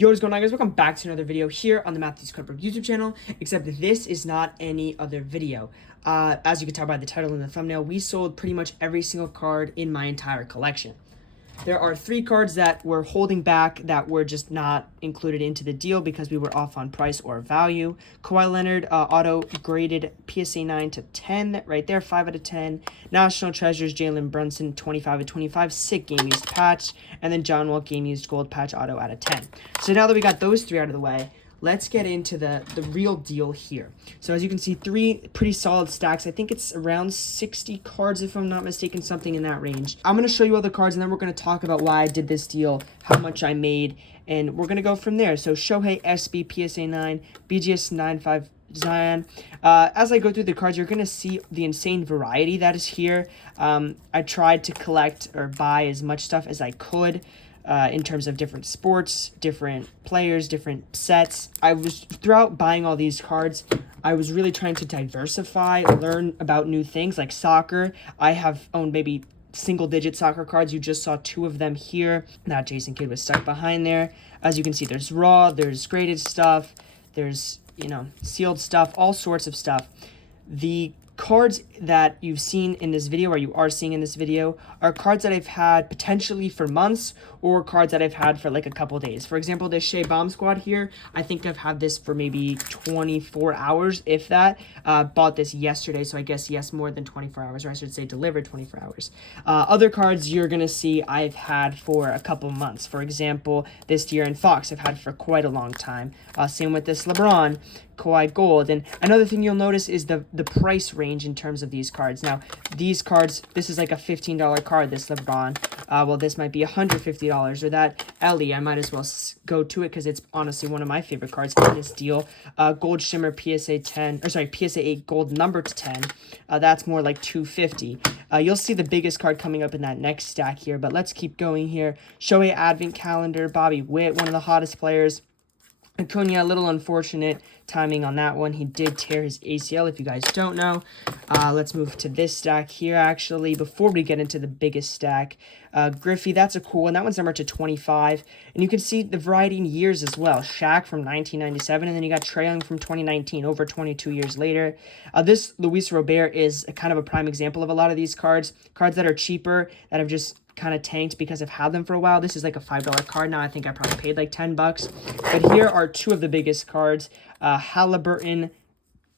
Yo, what's going on, guys? Welcome back to another video here on the Matthew Cutberg YouTube channel, except this is not any other video. As you can tell by the title and the thumbnail, we sold pretty much every single card in my entire collection. There are 3 cards that we're holding back that were just not included into the deal because we were off on price or value. Kawhi Leonard, auto graded PSA 9 to 10, right there, 5 out of 10. National Treasures, Jalen Brunson, 25 out of 25, sick game used patch. And then John Wall game used gold patch auto out of 10. So now that we got those 3 out of the way, let's get into the real deal here. So as you can see, 3 pretty solid stacks. I think it's around 60 cards, if I'm not mistaken, something in that range. I'm going to show you all the cards, and then we're going to talk about why I did this deal, how much I made, and we're going to go from there. So Shohei SB PSA 9, BGS 95 Zion. As I go through the cards, you're going to see the insane variety that is here. I tried to collect or buy as much stuff as I could. In terms of different sports, different players, different sets. Throughout buying all these cards, I was really trying to diversify, learn about new things like soccer. I have owned maybe single-digit soccer cards. You just saw 2 of them here. That Jason Kidd was stuck behind there. As you can see, there's raw, there's graded stuff, there's, sealed stuff, all sorts of stuff. The cards that you've seen in this video, or you are seeing in this video, are cards that I've had potentially for months or cards that I've had for like a couple days. For example, this Shea Bomb Squad here, I think I've had this for maybe 24 hours, if that. Bought this yesterday, so I guess, yes, more than 24 hours, or I should say delivered 24 hours. Other cards you're going to see I've had for a couple months. For example, this De'Aaron Fox I've had for quite a long time. Same with this LeBron, Kawhi Gold. And another thing you'll notice is the price range in terms of these cards. Now, these cards, this is like a $15 card, this LeBron. Well, this might be $150, or that Ellie, I might as well go to it because it's honestly one of my favorite cards in this deal. Gold Shimmer PSA 10, or sorry, PSA 8 gold number to 10. That's more like $250. You'll see the biggest card coming up in that next stack here, but let's keep going here. Shohei Advent Calendar, Bobby Witt, one of the hottest players. Acuna, a little unfortunate timing on that one. He did tear his ACL, if you guys don't know. Let's move to this stack here, actually, before we get into the biggest stack. Griffey, that's a cool one. That one's numbered to 25. And you can see the variety in years as well. Shaq from 1997, and then you got Trae Young from 2019, over 22 years later. This Luis Robert is kind of a prime example of a lot of these cards. Cards that are cheaper, that have just kind of tanked because I've had them for a while. This is like a $5 card now. I think I probably paid like 10 bucks. But here are 2 of the biggest cards. Halliburton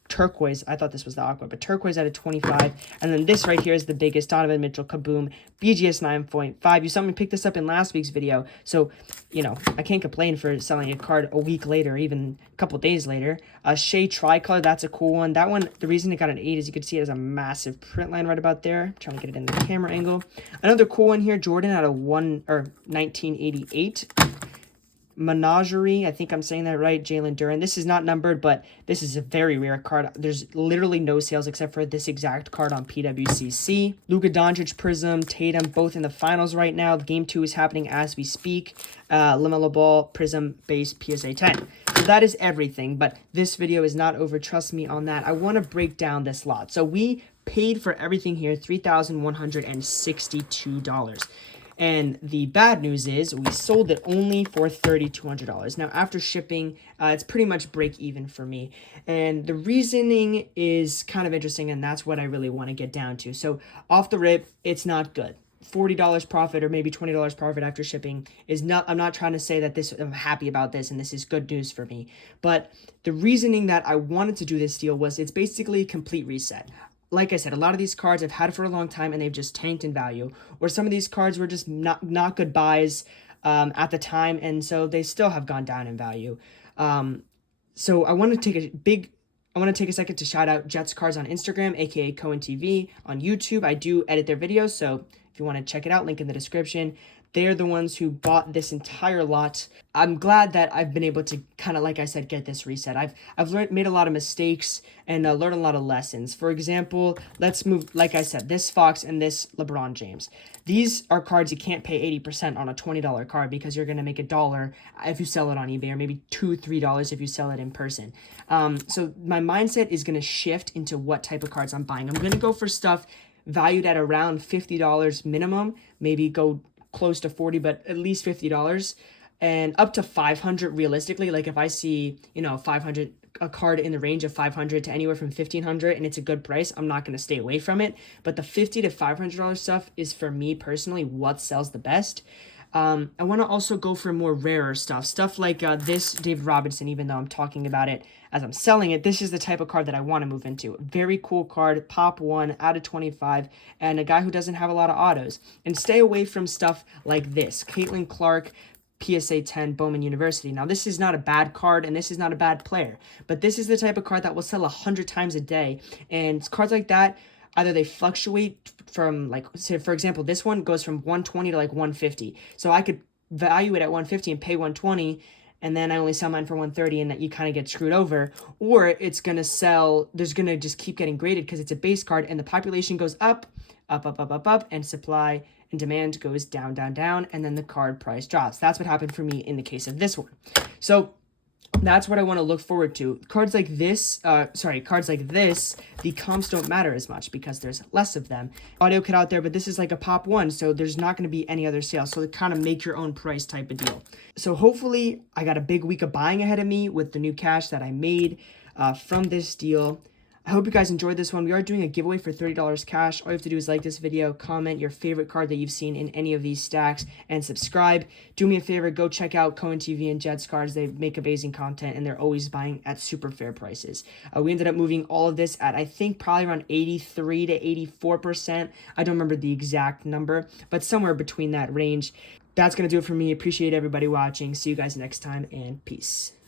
Turquoise. I thought this was the Aqua, but Turquoise out of 25. And then this right here is the biggest, Donovan Mitchell Kaboom, BGS 9.5. You saw me pick this up in last week's video, so, I can't complain for selling a card a week later, even a couple days later. Shea Tricolor, that's a cool one. That one, the reason it got an 8 is you can see it has a massive print line right about there. I'm trying to get it in the camera angle. Another cool one here, Jordan out of 1988. Menagerie, I think I'm saying that right, Jalen Duren. This is not numbered, but this is a very rare card. There's literally no sales except for this exact card on PWCC. Luka Doncic, Prism, Tatum, both in the finals right now. Game 2 is happening as we speak. LaMelo Ball, Prism, base, PSA 10. So that is everything, but this video is not over. Trust me on that. I want to break down this lot. So we paid for everything here $3,162. And the bad news is we sold it only for $3,200. Now, after shipping, it's pretty much break even for me. And the reasoning is kind of interesting, and that's what I really want to get down to. So off the rip, it's not good. $40 profit or maybe $20 profit after shipping is not, I'm not trying to say that I'm happy about this and this is good news for me. But the reasoning that I wanted to do this deal was it's basically a complete reset. Like I said, a lot of these cards I've had for a long time and they've just tanked in value. Or some of these cards were just not good buys at the time, and so they still have gone down in value. So I want to take a second to shout out Jets Cards on Instagram, aka Cohen TV, on YouTube. I do edit their videos, so if you want to check it out, link in the description. They're the ones who bought this entire lot. I'm glad that I've been able to kind of, like I said, get this reset. I've made a lot of mistakes and learned a lot of lessons. For example, let's move, like I said, this Fox and this LeBron James. These are cards you can't pay 80% on a $20 card because you're going to make $1 if you sell it on eBay, or maybe $2, $3 if you sell it in person. So my mindset is going to shift into what type of cards I'm buying. I'm going to go for stuff valued at around $50 minimum, maybe go close to 40, but at least $50. and up to 500 realistically. Like if I see, 500, a card in the range of 500 to anywhere from 1500 and it's a good price, I'm not going to stay away from it. But the $50 to $500 stuff is, for me personally, what sells the best. I want to also go for more rarer stuff like this David Robinson. Even though I'm talking about it as I'm selling it, this is the type of card that I want to move into. Very cool card, pop 1 out of 25, and a guy who doesn't have a lot of autos. And stay away from stuff like this, Caitlin Clark, PSA 10 Bowman University. Now, this is not a bad card, and this is not a bad player, but this is the type of card that will sell 100 times a day. And cards like that, either they fluctuate from, like, say, for example, this one goes from 120 to like 150. So I could value it at 150 and pay 120, and then I only sell mine for 130, and that you kind of get screwed over. Or it's going to sell, there's going to just keep getting graded because it's a base card, and the population goes up, and supply and demand goes down, and then the card price drops. That's what happened for me in the case of this one. So that's what I want to look forward to. Cards like this, the comps don't matter as much because there's less of them. Audio cut out there, but this is like a pop 1, so there's not going to be any other sales. So kind of make your own price type of deal. So hopefully I got a big week of buying ahead of me with the new cash that I made from this deal. I hope you guys enjoyed this one. We are doing a giveaway for $30 cash. All you have to do is like this video, comment your favorite card that you've seen in any of these stacks, and subscribe. Do me a favor, go check out Cohen TV and Jets Cards. They make amazing content, and they're always buying at super fair prices. We ended up moving all of this at, I think, probably around 83 to 84%. I don't remember the exact number, but somewhere between that range. That's going to do it for me. Appreciate everybody watching. See you guys next time, and peace.